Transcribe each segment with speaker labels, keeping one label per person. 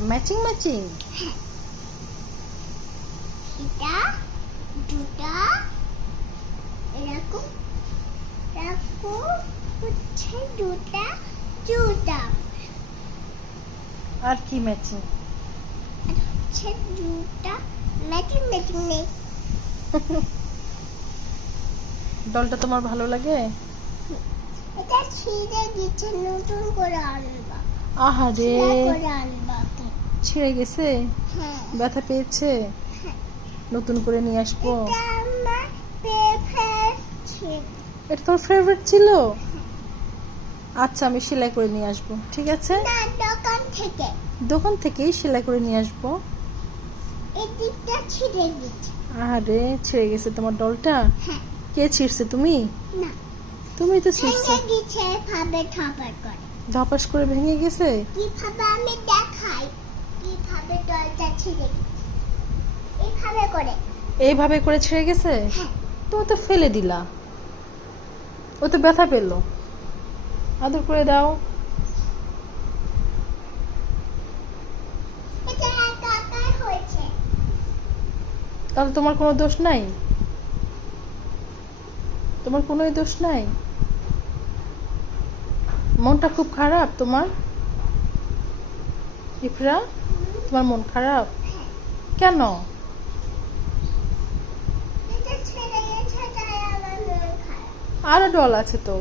Speaker 1: Matching matching
Speaker 2: এটা দুটা এরকম এরকম হচ্ছে দুটা জুতা
Speaker 1: আর কি ম্যাচিং
Speaker 2: হচ্ছে দুটা ম্যাচিং ম্যাচিং নেই
Speaker 1: ডলটা তোমার ভালো লাগে?
Speaker 2: এটা ছিঁড়ে দিচ্ছে নতুন করে আনবা।
Speaker 1: আহারে।
Speaker 2: করে আনবা।
Speaker 1: ছিঁড়ে গেছে?
Speaker 2: হ্যাঁ।
Speaker 1: ব্যথা পেয়েছে? নতুন করে নিয়ে আসব?
Speaker 2: এটা
Speaker 1: তোর ফেভারিট ছিল। আচ্ছা আমি সেলাই করে নিয়ে আসব ঠিক আছে?
Speaker 2: দোকান থেকে।
Speaker 1: দোকান থেকেই সেলাই করে নিয়ে আসব। আরে ছিঁড়ে গেছে তোমার ডলটা?
Speaker 2: হ্যাঁ।
Speaker 1: কে ছিঁড়ছে তুমি? তুমি তো ছিঁড়ছো। ধপাস করে ভেঙে গেছে?
Speaker 2: কীভাবে আমি দেখাই কীভাবে দরজা ছিঁড়ে দিচ্ছে এইভাবে করে
Speaker 1: এইভাবে করে ছেড়ে গেছে? তো তো ফেলে দিলা। ও তো ব্যথা পেল। আদর করে দাও। তাহলে তোমার কোনো দোষ নাই? তোমার কোনোই দোষ নাই? মনটা খুব খারাপ তোমার? ইফরা তোমার মন খারাপ? কেন
Speaker 2: এটা ছেড়ে গেছে তাই আমার মন খারাপ
Speaker 1: আরও ডল আছে তো।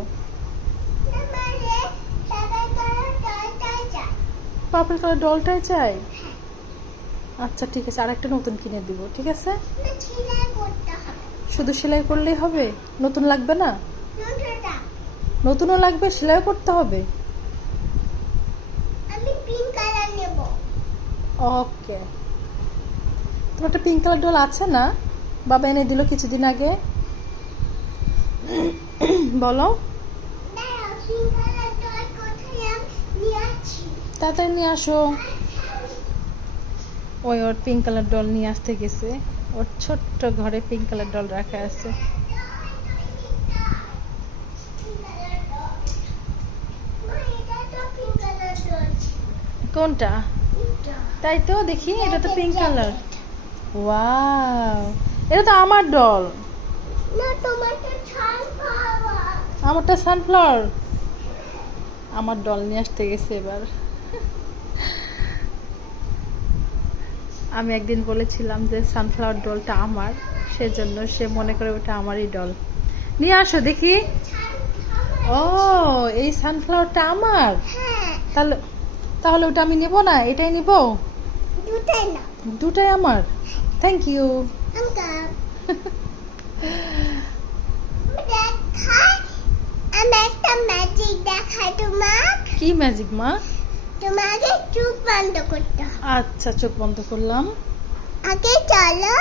Speaker 1: পার্পল কালার ডলটাই চাই? আচ্ছা ঠিক আছে, আরেকটা নতুন কিনে দিব, ঠিক আছে? শুধু সেলাই করলেই হবে? নতুন লাগবে না? নতুনও লাগবে সেলাই করতে হবে? ওকে। তোমার একটা পিঙ্ক কালার ডল আছে না? বাবা এনে দিল কিছুদিন আগে। বলো। তাড়াতাড়ি নিয়ে আসো। ওই ওর পিঙ্ক কালার ডল নিয়ে আসতে গেছে। ওর ছোট্ট ঘরে পিঙ্ক কালার ডল রাখা আছে। কোনটা? তাই তো দেখি এটা তো পিঙ্ক কালার ওয়াও এটা তো আমার ডল
Speaker 2: না তোমার
Speaker 1: আমারটা সানফ্লাওয়ার আমার ডল নিয়ে আসতে গেছে এবার। আমি একদিন বলেছিলাম যে সানফ্লাওয়ার ডলটা আমার সেজন্য সে মনে করে ওটা আমারই ডল নিয়ে আসো দেখি। ও এই সানফ্লাওয়ারটা আমার। তাহলে তাহলে ওটা আমি নেব না? এটাই নিব?
Speaker 2: দুটাই না।
Speaker 1: দুটাই আমার। থ্যাংক ইউ
Speaker 2: আঙ্কাল দেখাই আমি একটা ম্যাজিক দেখাই তোমাক
Speaker 1: কি ম্যাজিক মা?
Speaker 2: তোমাকে চোখ বন্ধ করতে
Speaker 1: আচ্ছা চোখ বন্ধ করলাম।
Speaker 2: আগে চলো।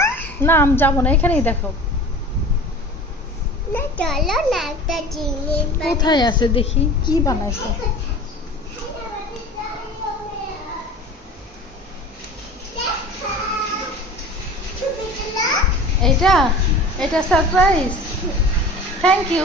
Speaker 1: না আমি যাব না এখানেই দেখো।
Speaker 2: না চলো না একটা জিনিস
Speaker 1: কোথায় আছে দেখি কি বানাইছে? এটা এটা সারপ্রাইজ থ্যাংক ইউ